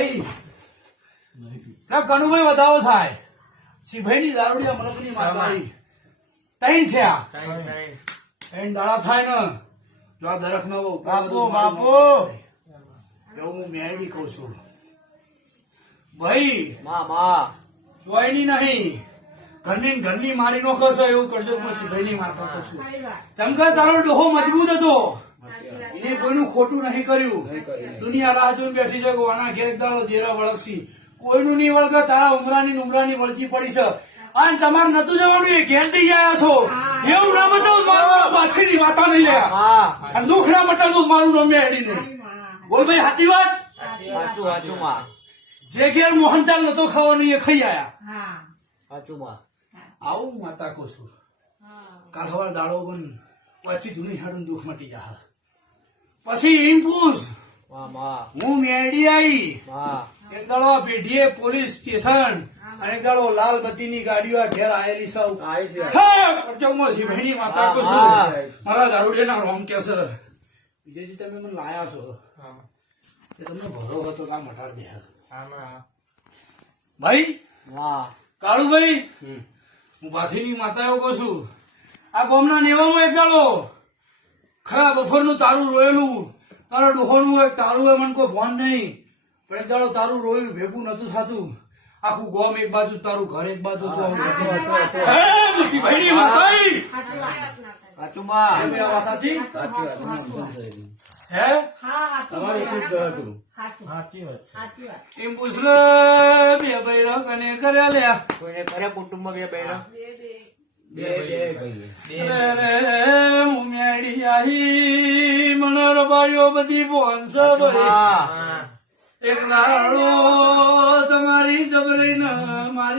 ભાઈ કનુભાઈ વધાવો થાય સિભાઈ ની દારૂડિયા મલકની માતારી તૈન થયા તૈન દાડા થાય ને જો આ દરખ માં બાપુ એવું હું મેળવી કઉ છું ભાઈ જોઈની નહીં ઘરની મારી નો ખસો એવું કરજો હું સિભાઈ ની મારતો છું ચમકા તારો ડોહો મજબૂત હતો એને કોઈનું ખોટું નહીં કર્યું દુનિયા રાહ જોઈને બેઠી છે આના ઘેર દાડો દેરા વળગશી કોઈનું નહીં વળગે તારા ઉમરાની વળગી પડી છે અને તમારે નતું જવાનું એ ઘેર જઈ આવ્યા છો એવું ના મટાવું મારું પાછળની વાતો નહીં લ્યા અને દુઃખ ના મટાવું મારું નામ મેળી નહીં બોલ ભાઈ સાચી વાત જે ઘેર મોહનતાલ નતો ખાવાનું એ ખાઈ આયા આવું માતા કહું છું કાલ સવાર દાડો પણ પછી જૂની હાડું દુઃખ મટી જા પછી એમ પૂછ હું મેળી આવી એક દાડો પેઢીએ પોલીસ સ્ટેશન અને એક દાડો લાલ બત્તી ની ગાડીઓ ઘેર આયેલી સૌ ભાઈની માતા કહું છું મારા દારૂડિયા ના રોમ કે છે વિજયજી તમે મને લાયા છો તમને ભરો હતો આ મટાડ દે ભાઈ કાળુભાઈ હું પાછીની માતા એવું કહું છું આ ગામના નેવામાં એક દાડો ખરા બફરનું તારું રોયેલું તારા ડોહોનું એક તારું એ મને કોઈ ભોન નહીં પણ એક દાડો તારું રોયું ભેગું નતું થતું આખું ગોમ એક બાજુ તારું ઘર એક બાજુ ભાઈની એમ પૂછ બે બૈરો કને કરે લ્યા કોઈને કરે કુટુંબમાં બે બૈરો મેળી આહી મને રબાડીઓ બધી બોનસ એક નાળો તમારી જબરી મારી